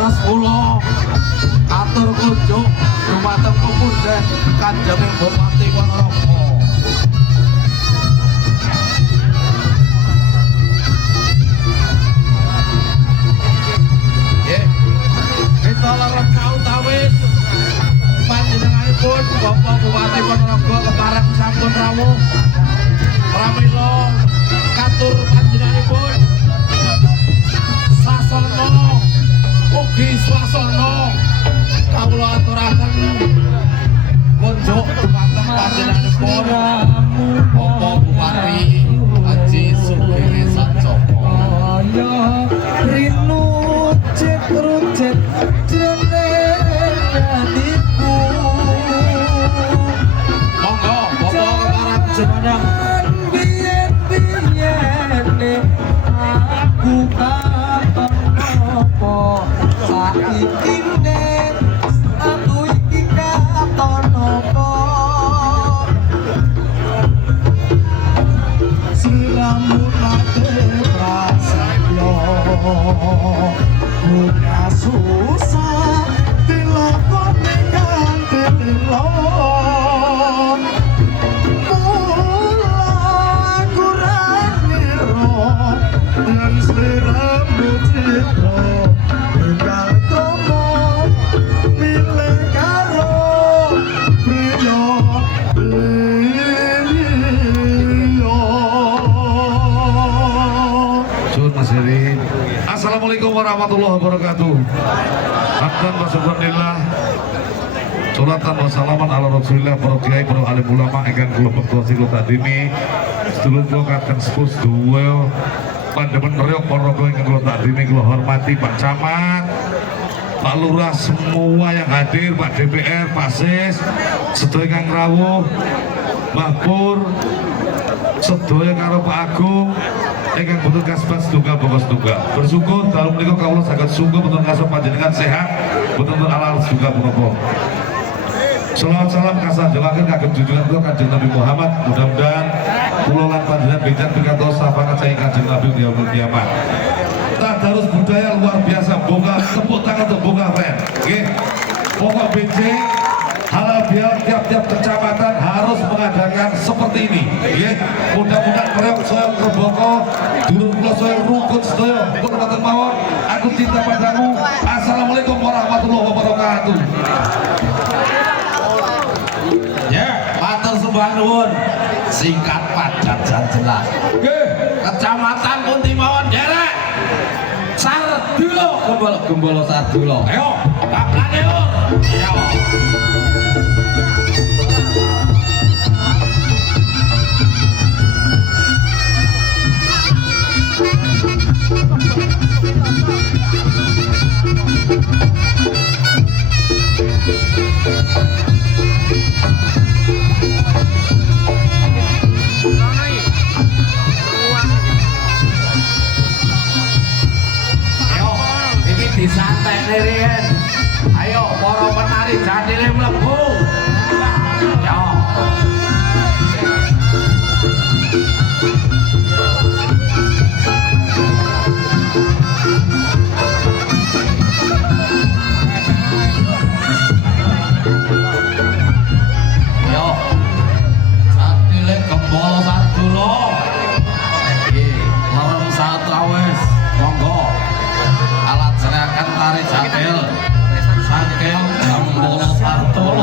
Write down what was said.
Terus kula atur kunjuk dumateng pemunden Kanjeng Bupati Ponorogo. Kita lerep kautawis panjenenganipun Bapak Bupati Ponorogo kepareng sampun rawuh pramila katur panjenenganipun sasana ugi swasana kawula aturaken kunjuk dumateng panjenenganipun Bapak Bupati Haji Sugiri Sanjoko. Rinu cetrucet jroning hatiku. Monggo Bapak kepareng jenengan Biyen-biyene aku katon apa saiki nek aku iki katon apa sliramu nate prasetyo buka susah dilakoni kanthi lilo dan seliramu citra tinggal kromo milih karo priyo Sun Mas Heri. Assalamualaikum warahmatullahi wabarakatuh. Hamdan wa syukurillah. Suratan wa salaman ala Rasulillah, para kiai, para alim ulama ingkang kula bektosi kula takdimi. Sedulur kula kakang sepuh sedaya Pandemen Riok Ponorogo ingkang kula takdimi, kula hormati Pak Camat, Pak Lurah, semua yang hadir, Pak DPR, Pak Sis, sedaya ingkang rawuh, Mbah Pur, sedaya karo Pak Agung ingkang boten kasebut setunggal bangsa setunggal. Bersyukur dalam menika kawula saged sungguh boten kasep panjenengan sehat, boten ala setunggal punapa. Shalawat salam kasanjungaken kagem junjungan kula Kanjeng Nabi Muhammad. Mudah-mudahan kula lan panjenengan benjang pikantos sapangat saking Kanjeng Nabi di yaumul kiamat. Tadarus budaya luar biasa, boga tepuk tangan untuk boga friend. Nggih. Pokok benjing halal bihalal tiap-tiap kecamatan harus mengadakan seperti ini. Nggih. Mudah-mudahan Riok saya Kerboko, dulur kula saya rukun sedaya pun wonten mawon. Aku cinta padamu. Assalamualaikum warahmatullahi wabarakatuh. Ya, matur sembah nuwun. Singkat padat jan jelas. Nggih, Kecamatan pundi mawon derek? Sardulo, gembolo Sardulo. Ayo, kaplane yo. Ayo. Disantai nirian. Ayo para penari jadile mlebu. Yo. Yo. Jadile gembolo Sardulo. Nggih, lerem satrawis. Monggo. Alat serahkan tari jadil saking gembolo Sardulo.